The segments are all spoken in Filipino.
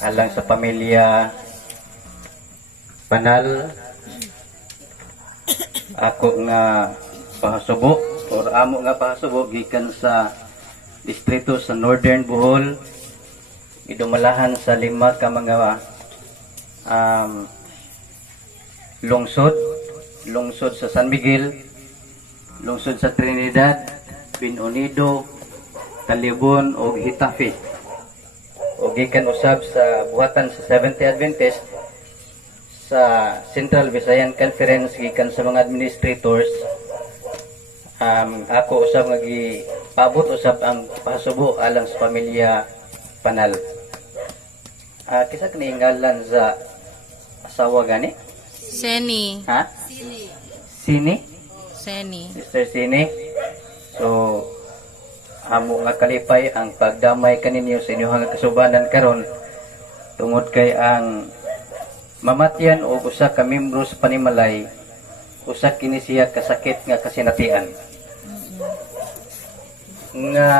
alang sa pamilya Panal, ako nga pahasubo or amo nga pahasubo gikan sa distrito sa Northern Bohol, idumalahan sa 5 ka mga lungsod sa San Miguel, lungsod sa Trinidad, Pinonido, Talibon o Hitafe. O gikan usab sa buhatan sa Seventh Adventist sa Central Visayan Conference gikan sa mga administrators. Ako usab nga gipabot usab ang pahasubo alang sa pamilya Panal. Kisa kini ngalan sa asawa gani? Seni. Ha? Sini? Seni. Sister Sini. So amo nga kalipay ang pagdamay kaninyo sa inyong kasubanan karon tungod kay ang mamatyan o usa ka membro sa panimalay, usa kini siya kasakit nga kasinatian. Nga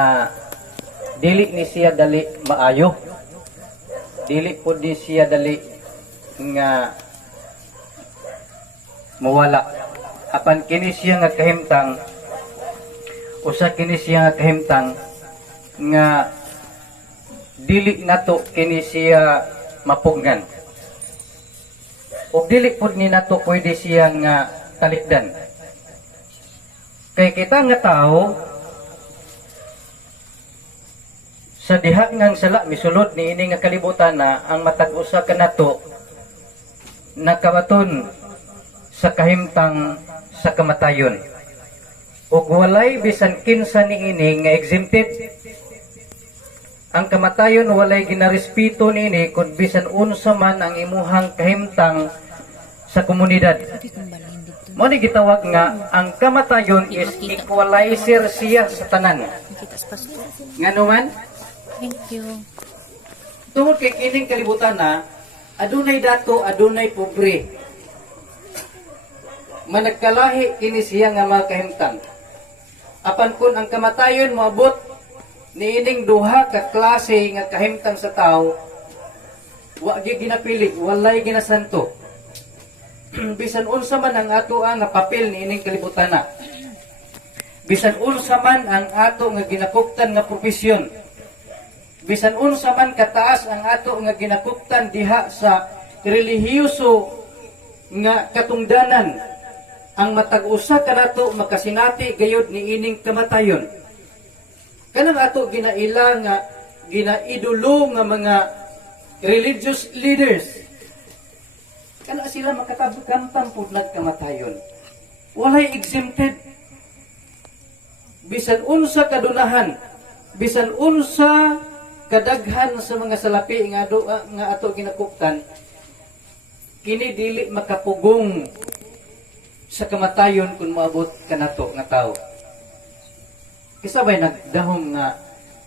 dili ni siya dali maayo. Dili pud ni siya dali nga mawala. Apan kini siya nga kahimtang, usa kini siya nga kahimtang nga dili nato kini siya mapugnan. O dili pud ni nato pwede siya nga talikdan. Kay kita nga tao sa diha ngang sala misulod ni ini nga kalibutan na ang matag usa ka nato nakabaton sa kahimtang sa kamatayon. Ug walay bisan kinsa niini nga exempted. Ang kamatayon walay ginarespeto niini kun bisan unsa man ang imuhang kahimtang sa komunidad. Mo ni gitawag nga ang kamatayon is equalizer siya sa tanan. Ngano man? Thank you. Tungod kay kining kalibutan na adunay dato, adunay pobre. Managkalahi kini siya nga mga kahimtang. Apan kun ang kamatayon moabot niining duha ka klase nga kahimtang sa tao, wa gyud ginapili, walay ginasanto. Bisan unsa man ang ato nga papel niining kalibutan na. Bisan unsa man ang ato nga ginakuptan nga profesyon. Bisan unsa man kataas ang ato nga ginakuptan diha sa relihiyoso nga katungdanan, ang matag usa kanato makasinati gayud niining kamatayon. Kanang ato ginaila nga ginaidolo nga mga religious leaders, kana sila makatabgamtang pud nagkamatayon. Walay exempted. Bisan unsa kadunahan, bisan unsa kadaghan sa mga salapi nga ato ginakuptan, kini dili makapugong sa kamatayon kung maabot kanato nga tao. Kisabay nagdahom nga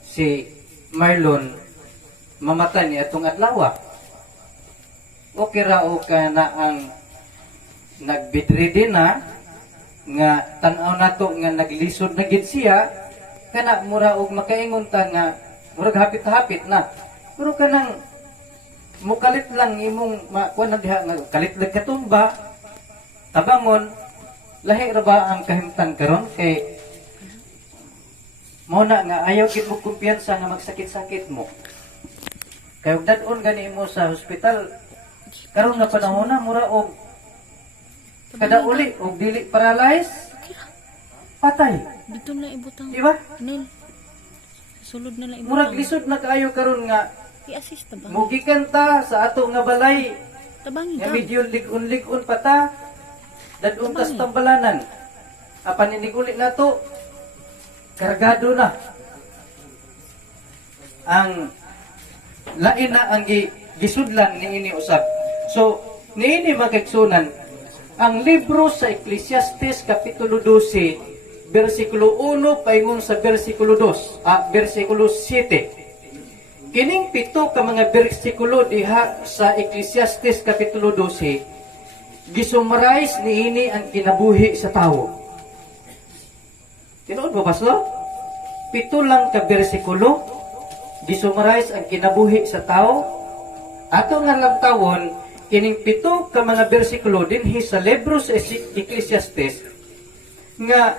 si Marlon mamata ni atong adlaw. Okay ra o ka na ang nagbidridin na nga tan-aw nato nga naglisod na gid siya, kana mura og makaingon ta nga murag hapit-hapit na. Pero kanang mukalit lang imong makuha na diha nga kalit lang katumba, tabangon, lahi ra ba ang kahimtang karon kay mo na nga ayaw gid mo kumpiyansa nga magsakit-sakit mo. Kay ug dad-on gani mo sa hospital karon nga panahon na mura og kada uli og dili paralyzed, patay. Dito na ibutang. Di ba? Nil. Sulod na lang ibutang. Murag lisod na kaayo karon nga I-assist ta ba? mugikan ta sa ato nga balay Tabangi nga ka. medyo lig-un pa ta dadun tas tambalanan. Apan iniguli na to kargado na ang lain na ang gisudlan niini usab. So niini magigsunan ang libro sa Ecclesiastes kapitulo 12 bersikulo 1 paingon sa bersikulo 2 bersikulo 7. Kining pito ka mga bersikulo diha sa Ecclesiastes kapitulo 12 gisummarize niini ang kinabuhi sa tawo. Tinuod ba pastor? Pito lang ka bersikulo gisummarize ang kinabuhi sa tao Ato nga lamtawon kining pito ka mga bersikulo dinhi sa libro sa Ecclesiastes nga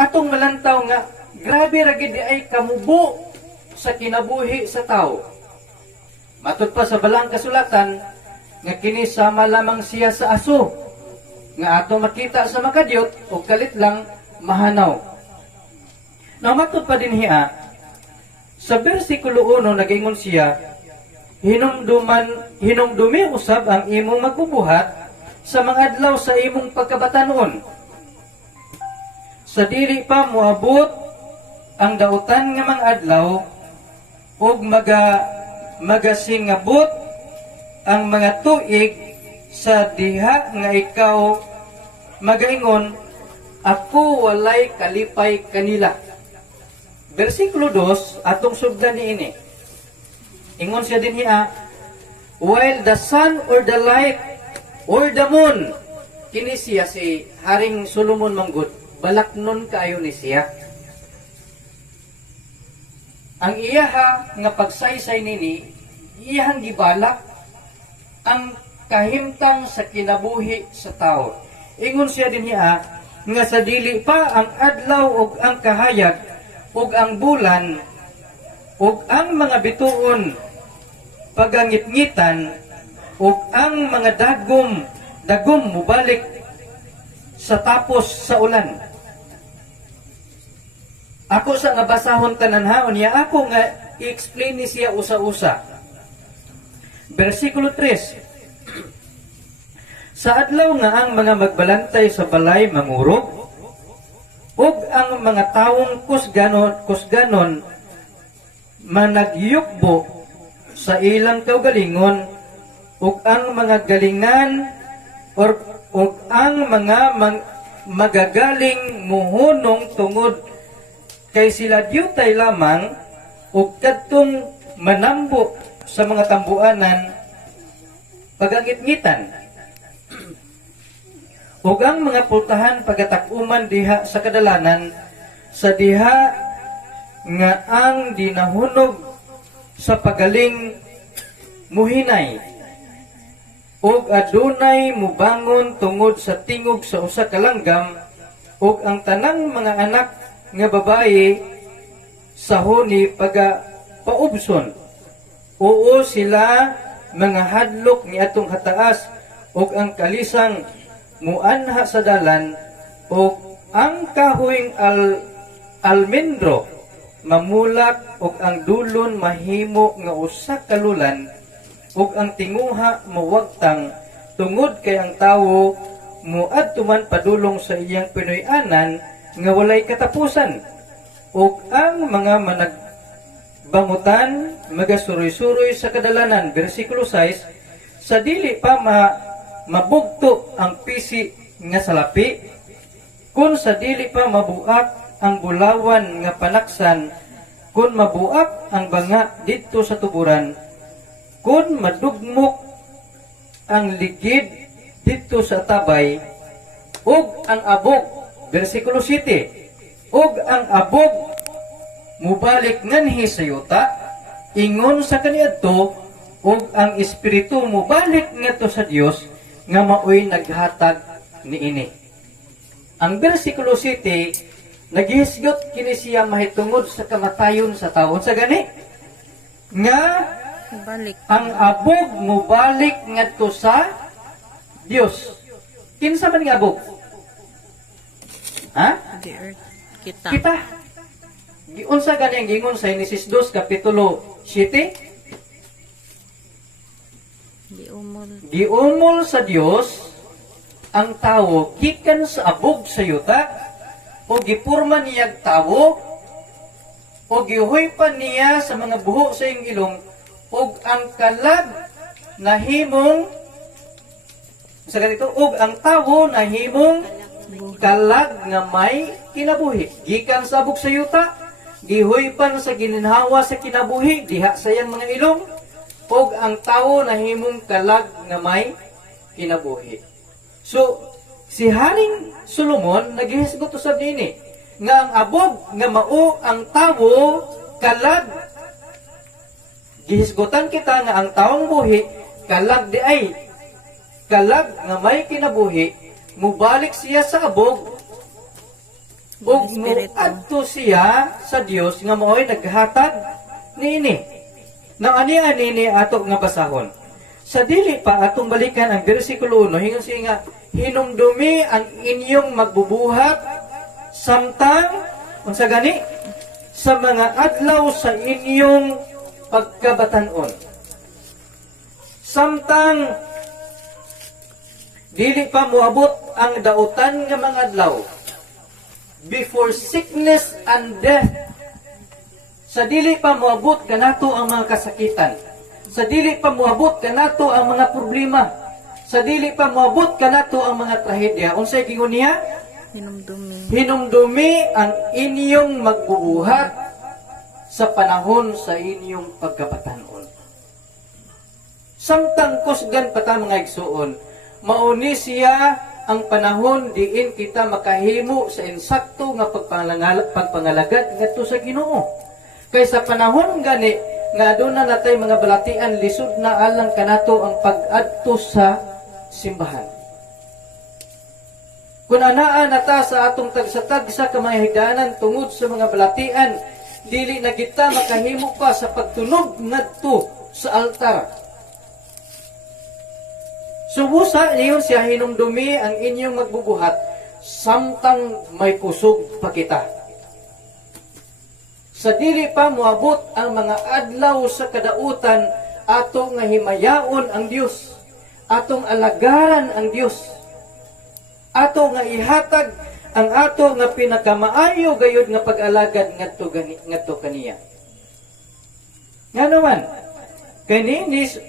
atong malantaw nga grabe ra gid ay kamubo sa kinabuhi sa tao. Matud pa sa balang kasulatan nga kini sama lamang siya sa aso nga ato makita sa makadyot o kalit lang mahanaw. Now matud pa dinhi sa bersikulo 1 nagingon siya, hinumdumi usab ang imong magbubuhat sa mga adlaw sa imong pagkabatanon. Sa dili pa moabot ang dautan nga mga adlaw ug magasingabot ang mga tuig sa diha nga ikaw magaingon, ako walay kalipay kanila. Versikulo 2 atong sugdan niini. Ingon siya din while the sun or the light or the moon, kini siya si Haring Solomon manggod, balaknon kaayo ni siya. Ang iyaha nga pagsaysay nini, iyahang gibalak ang kahimtang sa kinabuhi sa tao. Ingon siya din nga sa dili pa ang adlaw ug ang kahayag ug ang bulan ug ang mga bituon pagangit-ngitan ug ang mga dagom mubalik sa tapos sa ulan. Ako sa nga basahon tanan niya ako nga i-explain ni siya usa-usa. Versikulo 3. Sa adlaw nga ang mga magbalantay sa balay mangurog ug ang mga tawong kusganon managyukbo sa ilang kaugalingon ug ang mga galingan ug ang mga magagaling muhunong tungod kay sila diyutay lamang ug kadtong manambo sa mga tambuanan pagangit-ngitan ug ang mga pultahan pagatakuman diha sa kadalanan sa diha nga ang dinahunog sa pagaling muhinay ug adunay mubangon tungod sa tingog sa usa ka langgam ug ang tanang mga anak nga babaye sa huni paubson. Oo sila mga hadlok ni atong hataas ug ang kalisang muanha sa dalan ug ang kahoyng almendro mamulak ug ang dulon mahimo nga usa ka lulan ug ang tinguha mawagtang tungod kay ang tawo muadto man padulong sa iyang pinuy-anan nga walay katapusan ug ang mga managbangutan magasuroy-suroy sa kadalanan. Versikulo 6. Sa dili pa mabugto ang pisi nga salapi kun sa dili pa mabuak ang bulawan nga panaksan, kun mabuak ang banga dito sa tuburan, kun madugmok ang ligid dito sa tabay, ug ang abog, versikulo 7, ug ang abog mubalik nganhi sa yuta, ingon sa kaniadto, ug ang espiritu mubalik ngadto sa Dios nga maoy naghatag niini. Ang versikulo 7 naghisgot kini siya mahitungod sa kamatayon sa taon sa gani nga Balik. ang abog mubalik ngadto sa Dios. Kinsa man nga abog? The earth. Kita. Kita. Unsa gani ang gingon sa Genesis 2 kapitulo 7? Giumol sa Dios ang tawo gikan sa abog sa yuta o gipurma niya tawo o gihuypan niya sa mga buho sa iyong ilong ug ang kalag nahimong sa ganito ug ang tawo nahimong kalag nga may kinabuhi gikan sa abog sa yuta gihuypan sa gininhawa sa kinabuhi diha sa iyang mga ilong ug ang tawo nahimong kalag nga may kinabuhi. So si Haring Solomon naghihisgot usab dinhi nga ang abog nga mao ang tawo kalag Gihisgutan kita nga ang taong buhi kalag di ay kalag nga may kinabuhi mubalik siya sa abog ug muadto siya sa Dios nga mao'y naghatag niini. Nang ani ato nga basahon. Sa dili pa atong balikan ang bersikulo 1 hingon siya nga hinumdumi ang inyong magbubuhat samtang unsa gani sa mga adlaw sa inyong pagkabatanon. Samtang dili pa moabot ang dautan nga mga adlaw before sickness and death. Sa dili pa moabot kanato ang mga kasakitan. Sa dili pa moabot kanato ang mga problema. Sa dili pa moabot kanato ang mga trahedya. Unsay gingon niya? Hinumdumi. Hinumdumi ang inyong magbubuhat sa panahon sa inyong pagkapatanon. Samtang kusgan pa ta mga igsuon, mauni siya ang panahon diin kita makahimo sa insakto nga pagpangalagad ngadto sa Ginoo. Kay sa panahon gani nga aduna natay mga balatian lisod na alang kanato ang pag-adto sa simbahan. Kung anaa nata sa atong tagsa-tagsa ka mga higdanan tungod sa mga balatian, dili na kita makahimo pa sa pagtunog ngadto sa altar. Subusa niyon siya hinumdumi ang inyong magbubuhat samtang may kusog pa kita. Sa dili pa moabot ang mga adlaw sa kadautan, ato nga himayaon ang Dios, atong alagaran ang Dios, ato nga ihatag ang ato nga pinakamaayo gayud nga pag-alagad ngadto kaniya. Nga naman, kaninis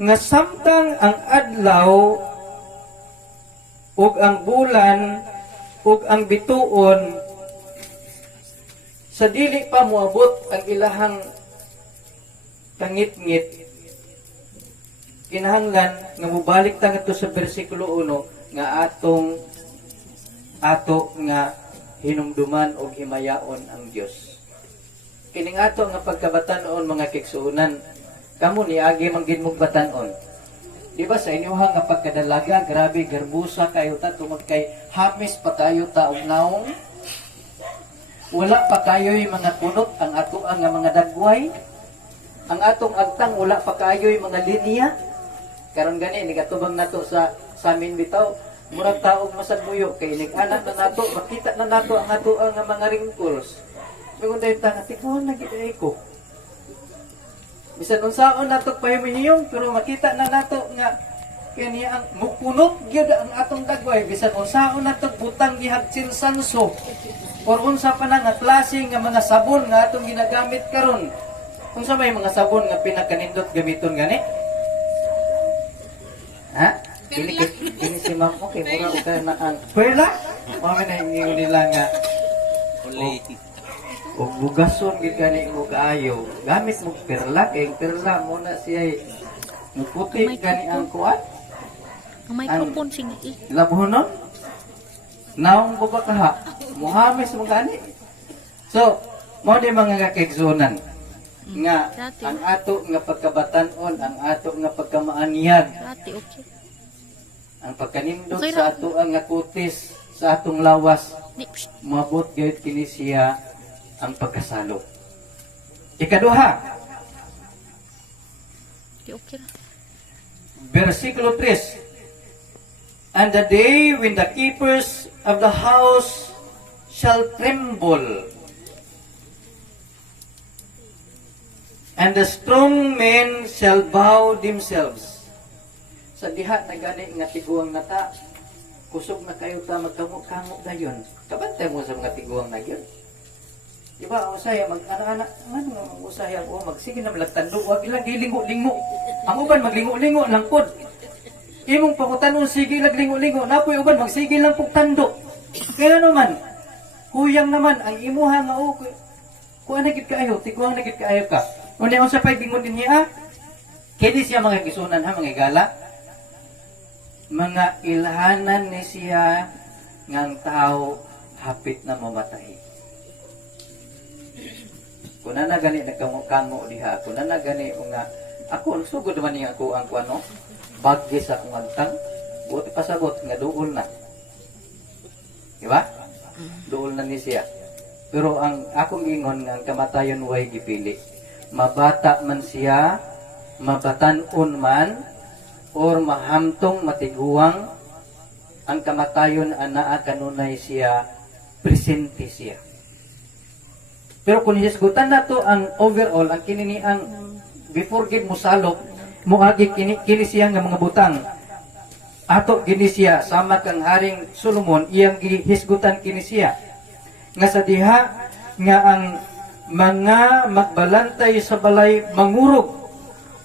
nga samtang ang adlaw ug ang bulan ug ang bituon sa dili pa moabot ang ilahang kangit-ngit, kinahanglan nga mubalik ta ngadto sa bersikulo 1 nga ato nga hinumduman og himayaon ang Dios. Kining ato nga pagkabatan-on mga kigsuonan, kamo niagi man gid mong batan-on. Di ba sa inyoha nga pagkadalaga, grabe garbusa kayo ta tungod kay hamis pa kayo ta og naong. Wala pa kayo'y mga kunot ang ato ang mga dagway. Ang atong agtang wala pa kayo'y mga linya. Karon gani nigatubang nato sa amin bitaw, murag taog masagbuyo kay nig-anak na nato, makita na nato ang ato ang mga wrinkles. Mingon dayon ta tiguan na gid ko. Bisan unsaon nato pahimihiyong pero makita na nato nga kani ang mukunot gyud ang atong dagway bisan unsaon nato butang gihagsin sanso. Or unsa pa na nga klase nga mga sabon nga atong ginagamit karon. Unsa may mga sabon nga pinakanindot gamiton gani? Ha? Kini si ma'am okay mura og na ang perla. Mami na ingon nila nga uli. Og bugason gid gani mo kaayo. Gamit mo perla kay perla mo na siya muputi gani ang kuat. Ang microphone sige. Labuhonon? Naong ko ba kaha? Muhamis mo gani. So, mo di mga kakigsunan nga ang ato nga pagkabatan-on, ang ato nga pagkamaanyag, Dati okay. ang pagkanindot sa ato ang nga kutis, sa atong lawas, mabot gayud kini siya ang pagkasalo. Ikaduha, Okay. versikulo 3. And the day when the keepers of the house shall tremble, and the strong men shall bow themselves. Sa diha na gani nga tiguang nata, kusog na kayo ta magkamot-kamot dayon. Kabantay mo sa mga tiguang na yun. Diba, usaya mag-ana-ana, ano usaya ko, magsige na malagtando, wag ilang gilingo-lingo. Ang uban maglingo-lingo lang pod. Imong pakutanon sige laglingo-lingo, napoy uban magsige lang pugtando. Kaya naman, huyang naman ang imuha nga o kuan na gid kaayo, tiguang na gid kaayo ka. Unya unsa pay gingon din niya? Kini siya mga kisunan ha mga gala. Mga ilhanan ni siya ngang tao hapit na mamatay. Kung na gani nagkamo diha, kung na gani nga ako nagsugod man niya ako ang kuano, bagay sa akong agtang, buti pasabot nga duol na. Di ba? Duol na ni siya. Pero ang akong ingon nga ang kamatayon way gipili. Mabata man siya, mabatan-on man, or mahamtong matiguang, ang kamatayon anaa kanunay siya, presente siya. Pero kung hisgutan na to ang overall, ang kinini ang before gid mo salop, muagi kini siya nga mga butang. Ato gini siya sama kang Haring Solomon iyang gihisgutan kini siya. Nga sa diha nga ang mga magbalantay sa balay mangurog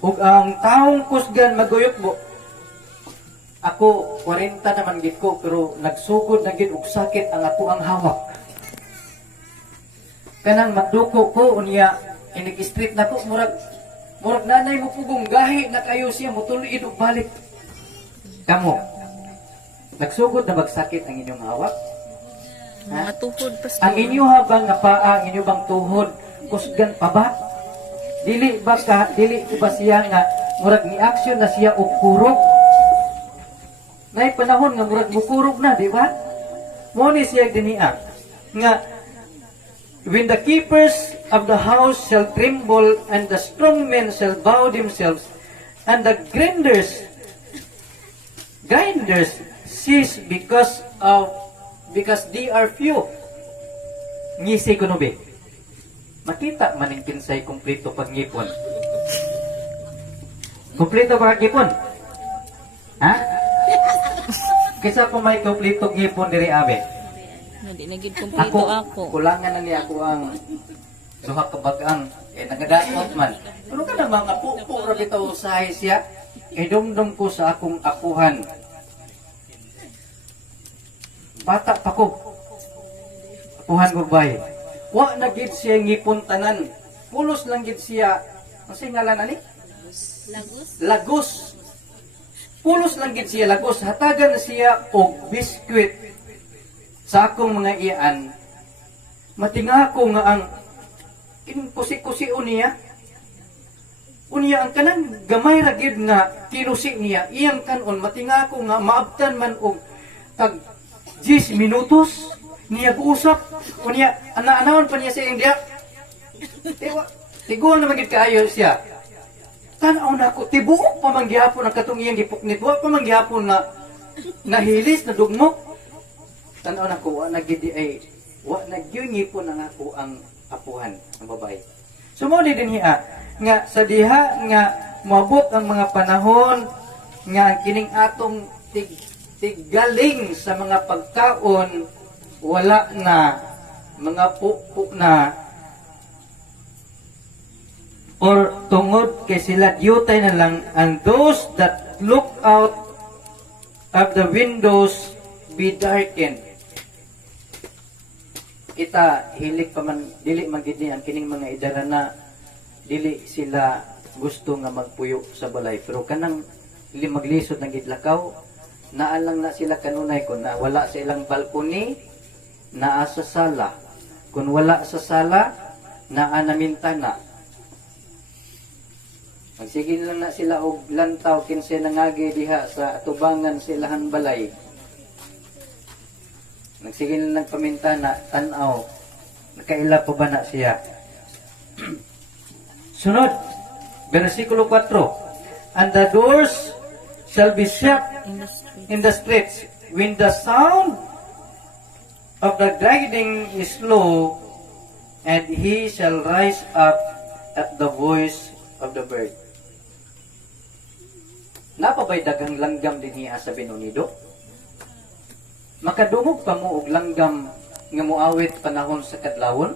ug ang taong kusgan maguyotbo. Ako 40 naman gid ko pero nagsugod na gid og sakit ang ako ang hawak. Kanang magduko ko unya inig-street na ko murag nanay mo pugong gahi na kayo siya mutulid og balik. Kamo nagsugod na magsakit ang inyong hawak. Mga tuhod, pastor. Ang inyo habang nga paa, ang inyo bang tuhod, kusgan pa ba? Dili ba siya nga murag ni action na siya og kurog? Nay panahon nga murag mukurog na, di ba? Mo ni siya diniya nga when the keepers of the house shall tremble and the strong men shall bow themselves and the grinders cease because they are few. Ngisi ko no be. Makita maning kinsay kumpleto pagngipon. Kumpleto pagngipon? Ha? Kisa po may kumpleto ngipon diri abe. Hindi na gid kumpleto ako. Kulangan na niya ako ang duha ka bagang nagadakot man. Pero kada mga pupo ra bitaw usahay siya. Idumdum ko sa akong apuhan. Bata pa ko. Apuhan ko bay. Wa na gid siya ngipon tanan. Pulos lang gid siya. Ang singalan ani? Lagos. Pulos lang gid siya lagos. Hatagan na siya og biskwit sa akong mga iyaan. Matinga ko nga ang kusi-kusi niya. Unya ang kanang gamay ra gid nga kinusi niya. Iyang kanon matinga ko nga maabtan man og tag 10 minutos niya buusap. Unya ana-anaon pa niya sa iyang diha. Tiguan naman gid kaayo siya. Tan-aw na ko tibuok pa man gihapon ang katong iyang gipuknit. Wa pa man gihapon na nahilis na dugmok. Tan-aw na ko wa na gid ay wa nagyungipon ang ako ang apuhan ang babae. Sumuli din hiya nga sa diha nga moabot ang mga panahon nga ang kining atong tiggaling sa mga pagkaon wala na mga pupo na or tungod kay sila diyutay na lang and those that look out of the windows be darkened. Kita hilik pa man dili man gid ni ang kining mga idara na dili sila gusto nga magpuyo sa balay pero kanang dili maglisod ng gidlakaw naalang na sila kanunay kun na wala sa ilang balkoni naa sa sala kun wala sa sala naa na mintana magsige lang na sila og lantaw kinsa nangagi diha sa atubangan sa ilahang balay nagsige lang pamintana tan-aw nakaila pa ba na siya. Sunod, versikulo 4. And the doors shall be shut in the streets when the sound of the grinding is low, and he shall rise up at the voice of the bird. Napabay daghang langgam din niya sa binunido? Makadungog pa mo og langgam nga muawit panahon sa kadlawon?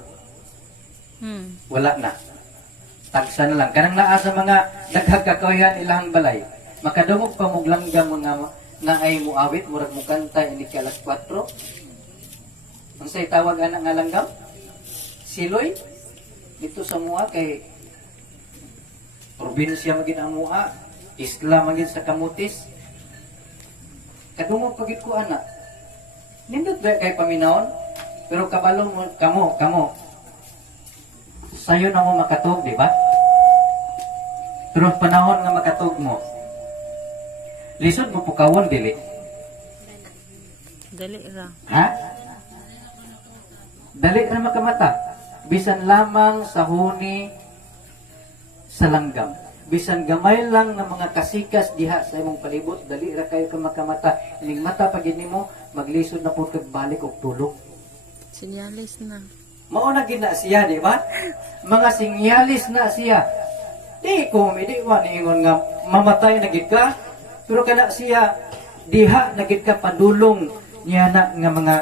Wala na. Tagsa na lang. Kanang naa sa mga naghagkakawayan ilahang balay. Makadungog pa mo langgam mga na ay muawit, murag mukanta ini kay alas 4. Ang say tawag anak nga langgam? Siloy? Dito sa mua kay probinsya magin ang mua, isla magin sa Kamutis. Kadungog pagit ko anak. Nindot ba kay paminawon? Pero kabalong mo, kamo. sayo na mo makatog, di ba? Pero panahon nga makatog mo, lisod mo pukawon, dili. Dali ra. Ha? Dali na makamata. Bisan lamang sa huni sa langgam. Bisan gamay lang ng mga kasikas diha sa imong palibot, dali ra kayo ka makamata. Ining mata pag mo, maglisod na po kag balik og tulog. Sinyalis na. Mao na gid na siya, di ba? Mga sinyalis na siya. Di ko di wa niingon nga mamatay na gid ka. Pero kana siya diha na gid ka padulong niya na nga mga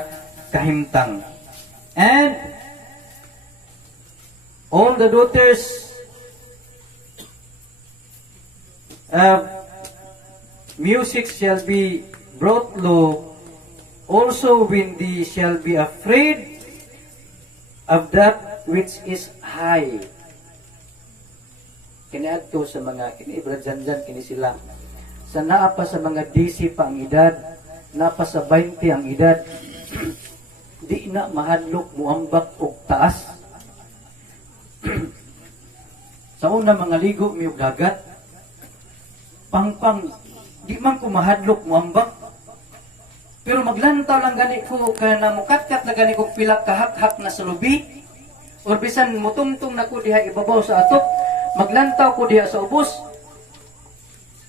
kahimtang. And all the daughters music shall be brought low, also when they shall be afraid of that which is high. Kiniadto sa mga kiniibradjanjan kini sila. Sa naa pa sa mga 10 pa ang edad, naa pa sa 20 ang edad, di na mahadlok muambak og taas. Sa una mga ligo mi og dagat, pangpang di man ko mahadlok muambak. Pero maglantaw lang gani ko kaya na mukatkat na gani ko pila kahak-hak na sa lubi. Or bisan mutungtong na ko diha ibabaw sa atok, maglantaw ko diha sa ubos.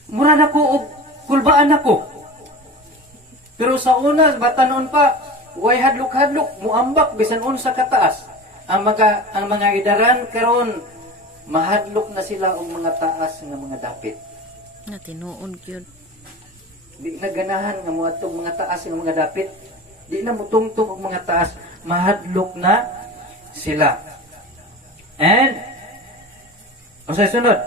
Mura na ko og kulbaan ako. Pero sa una batanon pa, way hadlok-hadlok muambak bisan unsa kataas. Ang mga idaran karon mahadlok na sila og mga taas nga mga dapit. Na tinuon gyud. Di na ganahan nga mo atong mga taas nga mga dapit. Di na mutungtong og mga taas, mahadlok na sila. And unsay sunod?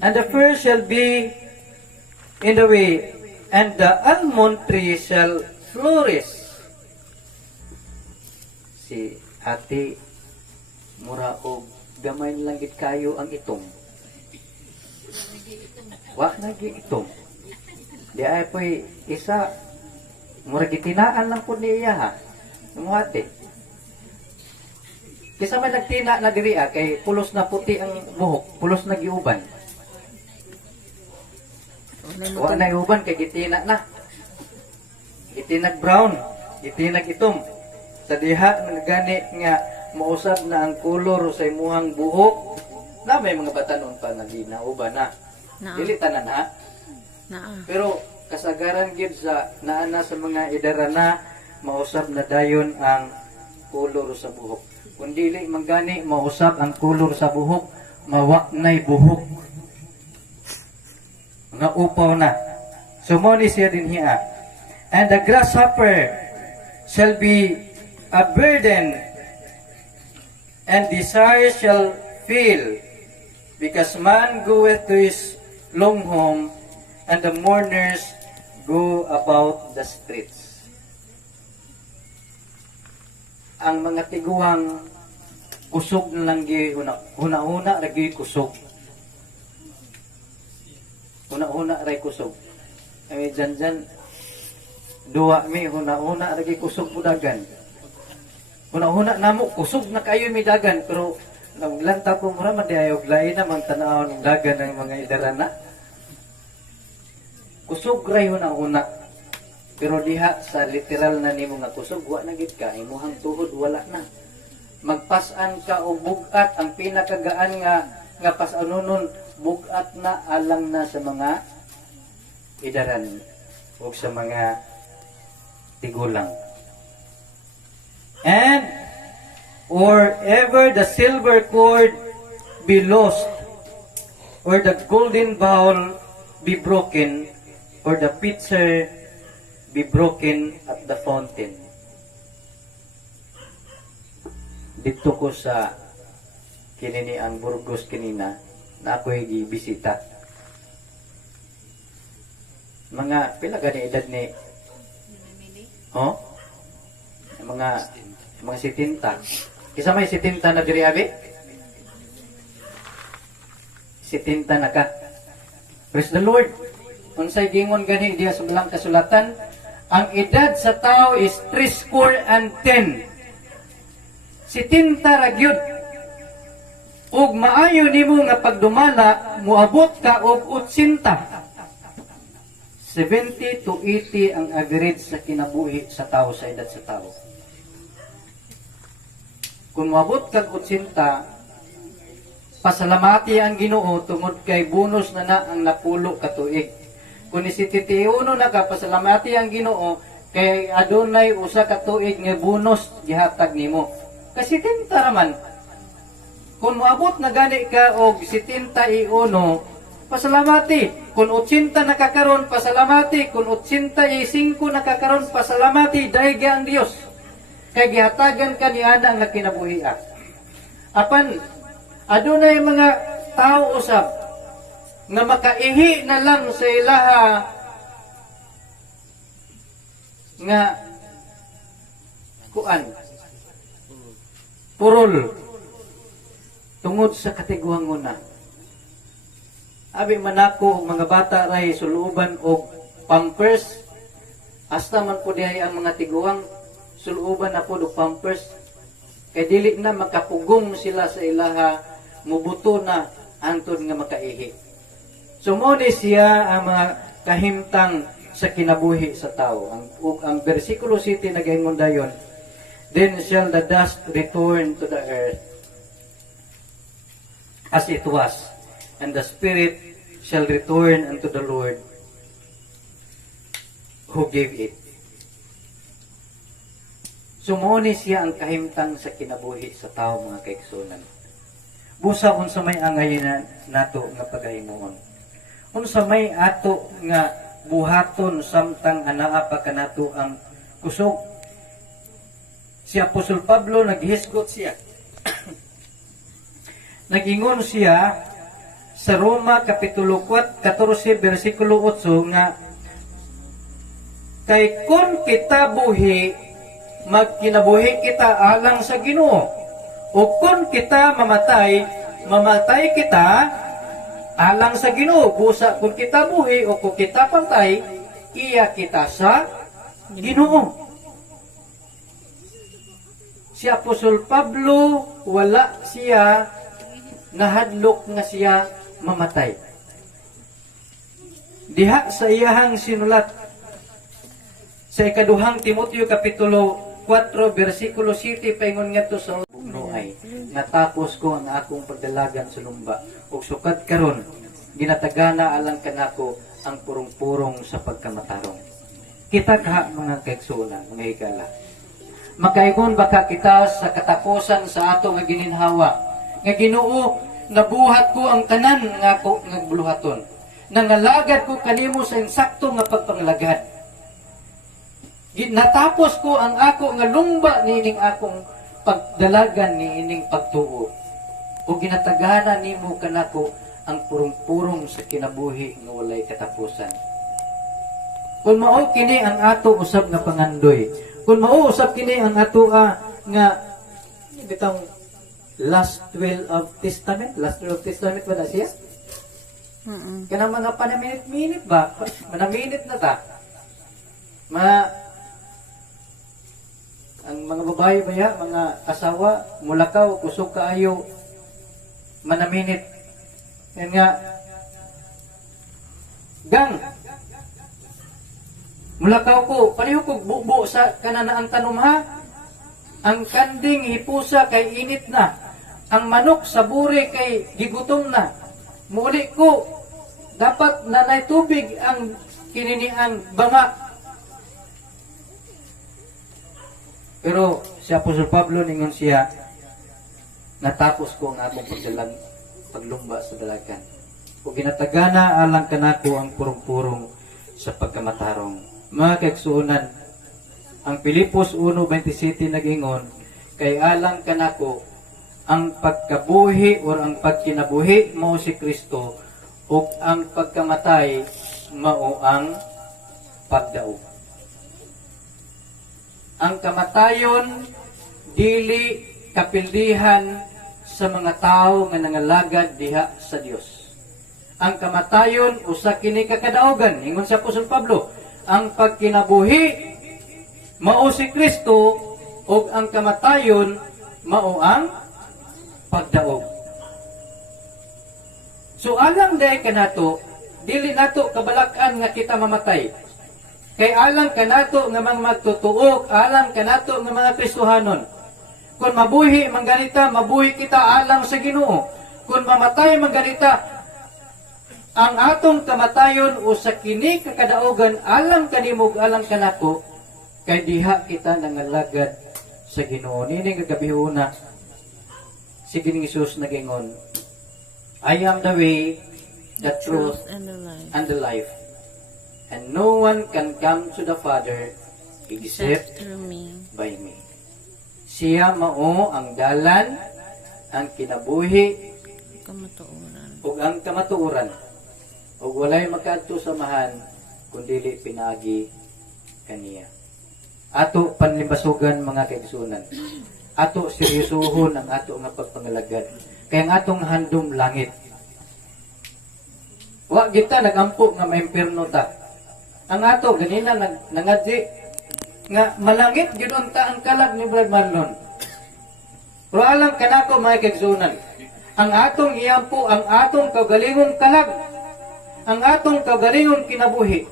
And the fir shall be in the way, and the almond tree shall flourish. Si ate mura og gamay lang gid kayo ang itong. Wa na gi itong. Di ay po'y isa mura gitinaan lang po niya ha. Umuhati. Kisa may nagtina na diri kay pulos na puti ang buhok, pulos na giuban. Wa na giuban kay gitina na. Gitinag brown, gitinag itom. Sa diha gani nga mausab na ang kolor sa imuhang buhok, na may mga batanon pa na ginauban na. Dili tanan ha. Pero kasagaran gid sa naana sa mga idarana mausab na dayon ang kolor sa buhok. Kung dili manggani mausab ang kolor sa buhok, mawaknay buhok. Nga upaw na. So mo ni siya din hiya. And the grasshopper shall be a burden, and desire shall fail, because man goeth to his long home, and the mourners go about the streets. Ang mga tiguang kusog na lang huna-huna lagi kusog. Huna-huna ray kusog. Ay dyan duwa mi huna-huna lagi kusog budagan. Huna-huna namo kusog na kayo mi dagan, pero naglanta ko mura man diayog lain na mang tanaw ng dagan ng mga idarana. Kusog ray huna-huna. Pero diha sa literal na nimo nga kusog, wa na gid ka, imuhang tuhod wala na. Magpasan ka o bugat, ang pinakagaan nga pasanunon, bugat na alang na sa mga idaran o sa mga tigulang. And or ever the silver cord be lost, or the golden bowl be broken, or the pitcher be broken at the fountain. Dito ko sa kinini ang Burgos kinina na ako'y gibisita. Mga pila gani edad ni mga 70. Kisa may 70 na diri abi? 70 na ka. Praise the Lord. Unsay gingon gani diha sa bilang kasulatan, ang edad sa tao is 70. 70 ra gyud. Ug maayo nimo nga pagdumala moabot ka og 80. 70 to 80 ang average sa kinabuhi sa tao, sa edad sa tao. Kung moabot kag 80, pasalamati ang Ginoo tungod kay bonus na ang napulo ka tuig. Kung isititiuno na ka, pasalamati ang Ginoo kay adunay usa ka tuig nga bonus gihatag nimo. Kasi 70 raman. Kung moabot na gani ka og 71, pasalamati. Kung 80 nakakaroon, pasalamati. Kung 85 nakakaroon, pasalamati. Dahiga ang Dios. Kay gihatagan ka ni ana nga kinabuhia. Apan, adunay mga tao usab nga makaihi na lang sa ilaha nga kuan purol tungod sa katiguanguna. Abi manako mga bata ray suluban og pampers, hasta man po dihay ang mga tiguang suluban na po og pampers, kay dili na makapugong sila sa ilaha, mubuto na antod nga makaihi. So mo ni siya ang mga kahimtang sa kinabuhi sa tao. Ang versikulo 7 nagaingon dayon, then shall the dust return to the earth as it was, and the spirit shall return unto the Lord who gave it. Sumuni siya ang kahimtang sa kinabuhi sa tao, mga kaigsunan. Busa unsa may angayon nato nga pagahimuon. Unsa may ato nga buhaton samtang anaa pa kanato ang kusog. Si Apostol Pablo naghisgot siya. Nagingon siya sa Roma Kapitulo 14 versikulo 8 nga kay kun kita buhi magkinabuhi kita alang sa Ginoo, o kun kita mamatay kita alang sa Ginoo. Busa kun kita buhi o kung kita patay, iya kita sa Ginoo. Si Apostol Pablo wala siya nahadlok nga siya mamatay. Diha sa iyahang sinulat sa ikaduhang Timoteo Kapitulo 4 versikulo 7 paingon nga to sa bunuay, natapos ko ang akong pagdalagan sa lumba ug sukad karon ginatagana alang kanako ang purong-purong sa pagkamatarong. Kita ka mga kaigsunan, mga higala, makaingon baka kita sa katapusan sa ato nga gininhawa nga Ginoo, nabuhat ko ang tanan nga ako nga buluhaton, nangalagad ko kanimo sa insakto nga pagpanglagad. Natapos ko ang ako nga lumba niining akong pagdalagan niining pagtuo. O ginatagana nimo kanako ang purong-purong sa kinabuhi nga walay katapusan. Kung mao kini ang ato usab nga pangandoy, kung mao usab kini ang ato nga bitang last will of testament ba na siya? Kanang mga panaminit-minit ba? Manaminit na ta. Ang mga babae ba ya, mga asawa, mulakaw, kusog kaayo, manaminit. Yan nga, gang, mulakaw ko, paliho ko bubo sa kananaang tanumha, ang kanding hipusa kay init na, ang manok sa buri kay gigutom na, muli ko, dapat nanay tubig ang kininiang banga. Pero si Apostol Pablo ningon siya, natapos ko ang akong paglumba sa dalagan. O ginatagana alang kanako ang purong-purong sa pagkamatarong. Mga kaigsuonan, ang Pilipos 1:27 nagingon, kay alang kanako ang pagkabuhi o ang pagkinabuhi mao si Kristo, o ang pagkamatay mao ang pagdaog. Ang kamatayon dili kapildihan sa mga tao nga nangalagad diha sa Dios. Ang kamatayon usa kini kakadaogan, ingon sa Apostol Pablo, ang pagkinabuhi mao si Kristo, ug ang kamatayon mao ang pagdaog. So alang dahil kanato, dili nato kabalakan nga kita mamatay. Kay alang kanato nga mga magtutuog, alang kanato nga mga Kristohanon. Kung mabuhi man ganita, mabuhi kita alang sa Ginoo. Kung mamatay man ganita, ang atong kamatayon o sa kini kakadaogan alang kanimog alang kanako, kay diha kita nangalagad sa Ginoo. Nini kagabihuna si Gining Hesus nagingon, I am the way, the truth, and the life. and the life. And no one can come to the Father except Through me. by me. Siya mao ang dalan, ang kinabuhi, Kamatuoran. ug ang kamatuoran. Ug walay magkaadto samahan kundili pinagi kaniya. Ato panlimbasugan mga kaigsunan. Ato seryosohon ang ato nga pagpangalagad. Kay ang atong handom langit. Wa kita nagampo nga maimperno ta. Ang ato ganina nangadji nga malangit gyud unta ang kalag ni Brad Marlon. Pero alam kanako mga kaigsunan, ang atong iyampo, ang atong kaugalingong kalag, ang atong kaugalingong kinabuhi.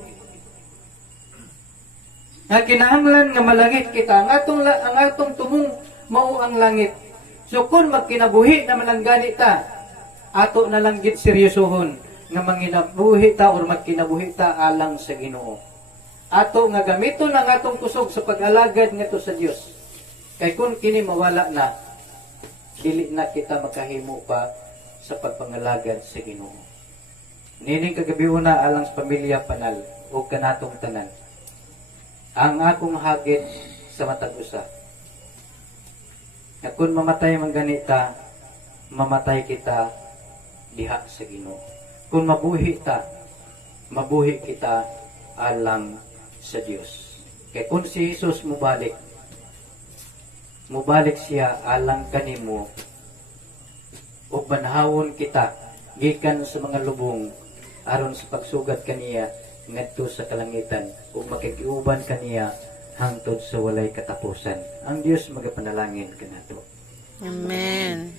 Nga kinahanglan nga malangit kita, ang atong tumong mao ang langit. So kung magkinabuhi na malanggani ta, ato na lang gid seryosohon nga manginabuhi ta or magkinabuhi ta alang sa Ginoo. Ato nga gamiton ang atong kusog sa pag-alagad ngadto sa Dios. Kay kung kini mawala na, dili na kita makahimo pa sa pagpangalagad sa Ginoo. Nining kagabiuna alang sa pamilya panal o kanatong tanan. Ang akong hagit sa matag usa. Nga kung mamatay man ganita, mamatay kita diha sa Ginoo. Kung mabuhi ta, mabuhi kita alang sa Dios. Kay kung si Jesus mubalik siya alang kanimo ug banhawon kita gikan sa mga lubong aron sa pagsugat kaniya ngadto sa kalangitan ug makikiuban kaniya hangtod sa walay katapusan. Ang Dios magapanalangin kanato. Amen.